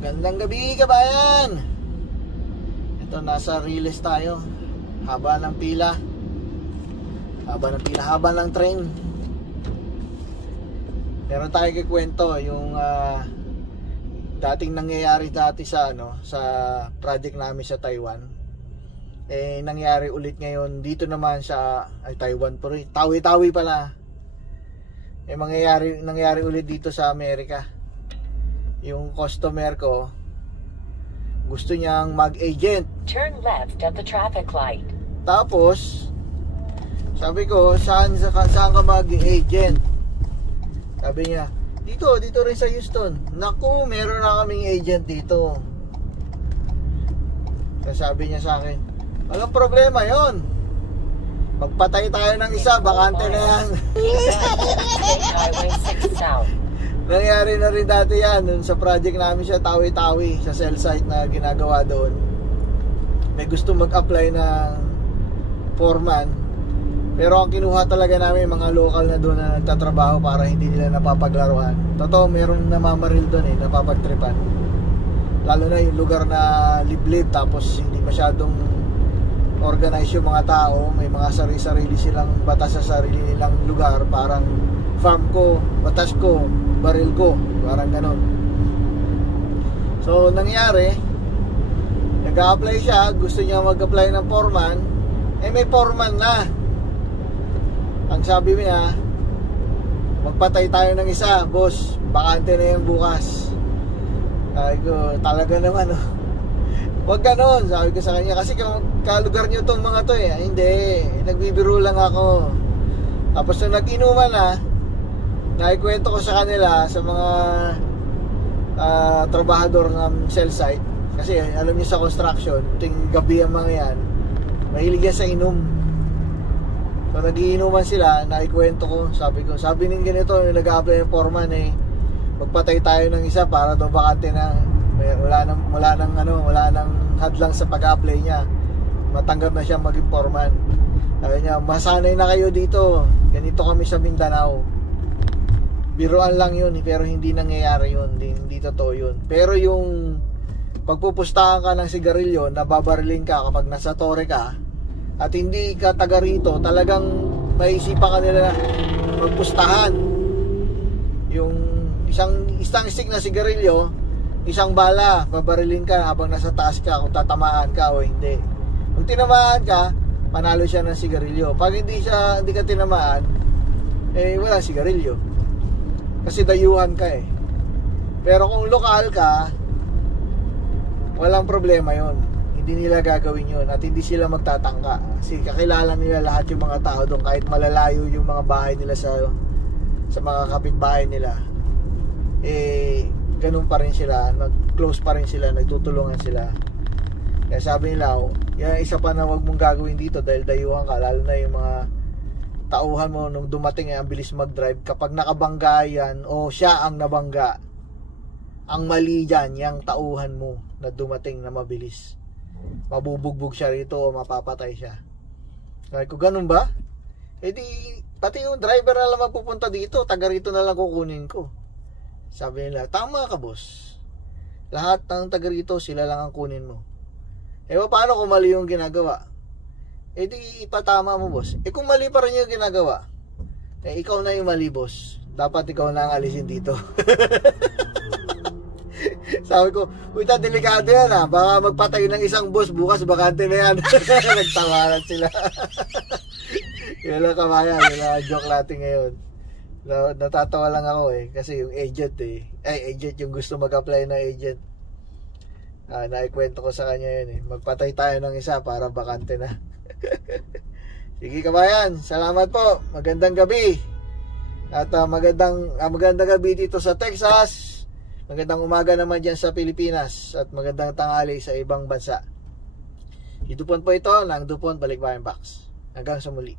Magandang gabi kabayan. Ito, nasa Riles tayo. Haba ng pila. Haba ng train. Meron tayo kikwento yung dating nangyayari dati sa sa project namin sa Taiwan. Nangyari ulit ngayon dito naman sa Taiwan po rin. Tawi-Tawi pala. Nangyari ulit dito sa Amerika. Yung customer ko gusto niyang mag-agent. Turn left at the traffic light. Tapos sabi ko, saan ka mag-agent? Sabi niya, dito rin sa Houston. Naku, meron na kaming agent dito. Sabi niya sa akin, walang problema yon. Magpatay tayo ng isa, bakante na yan. Highway 6 South. Nangyari na rin dati yan dun sa project namin sa Tawi-Tawi, sa cell site na ginagawa doon. May gusto mag-apply ng foreman, pero ang kinuha talaga namin mga local na doon na nagtatrabaho para hindi nila napapaglaruan. Totoo, meron namamaril doon napapagtripan. Lalo na yung lugar na liblib, tapos hindi masyadong organize yung mga tao. May mga sarili silang batas sa sarili nilang lugar, parang farm ko, batas ko, baril ko, parang ganon. So nangyari, nag-a-apply siya, gusto niya mag-apply ng foreman, may foreman na. Ang sabi niya, magpatay tayo ng isa, boss, bakante na yan bukas. Sabi ko, talaga naman wag ganon, sabi ko sa kanya, kasi kalugar nyo tong mga to Hindi, nagbibiro lang ako. Tapos nung nag-inuman na, naikwento ko sa kanila, sa mga trabahador ng cell site, kasi alam niyo sa construction, ting gabi ang mga yan, mahilig yan sa inom. So nagiinuman sila, naikwento ko, sabi ng ganito, yung nag-a-apply ng foreman, magpatay tayo ng isa para daw bakante na. Wala nang hadlang sa pag-apply niya, matanggap na siya maging foreman. Sabi niya, masanay na kayo dito, ganito kami sa Mindanao. Biruan lang yun, pero hindi nangyayari yun, hindi totoo yun. Pero yung pagpupustahan ka ng sigarilyo, nababarilin ka kapag nasa tore ka at hindi ka taga rito, talagang maisipan ka nila magpustahan. Yung isang stick na sigarilyo, isang bala, babarilin ka habang nasa taas ka kung tatamaan ka o hindi. Kung tinamaan ka, panalo siya ng sigarilyo. Pag hindi ka tinamaan, wala sigarilyo. Kasi dayuhan ka Pero kung lokal ka, walang problema yon. Hindi nila gagawin yon at hindi sila magtatangka. Kasi kakilala nila lahat yung mga tao doon, kahit malalayo yung mga bahay nila sa mga kapitbahay nila. Ganun pa rin sila, nag-close pa rin sila, nagtutulungan sila. Kaya sabi nila, yan isa pa na wag mong gagawin dito dahil dayuhan ka, lalo na yung mga tauhan mo nung dumating ang bilis mag-drive. Kapag nakabangga yan o siya ang nabangga, ang mali dyan, yung tauhan mo na dumating na mabilis, mabubugbog siya rito o mapapatay siya. Sabi ko, ganun ba? Di pati yung driver na lang mapupunta dito, taga rito na lang kukunin ko. Sabi nila, tama ka boss, lahat ng taga rito sila lang ang kunin mo. Paano kung mali yung ginagawa? Di ipatama mo boss. Kung mali pa rin yung ginagawa, ikaw na yung mali boss, dapat ikaw na ang alisin dito. Sabi ko, delikado yan baka magpatay ng isang boss bukas, bakante na yan. Nagtawanan sila. Yun lang kabayan, joke natin ngayon. Natatawa lang ako kasi yung agent agent yung gusto mag-apply na agent. Naikwento ko sa kanya yun magpatay tayo ng isa para bakante na. Sige kabayan, salamat po. Magandang gabi. At magandang gabi dito sa Texas. Magandang umaga naman dyan sa Pilipinas. At magandang tanghali sa ibang bansa. Dupont po ito ng Dupont Balikbayan Box. Hanggang sa muli.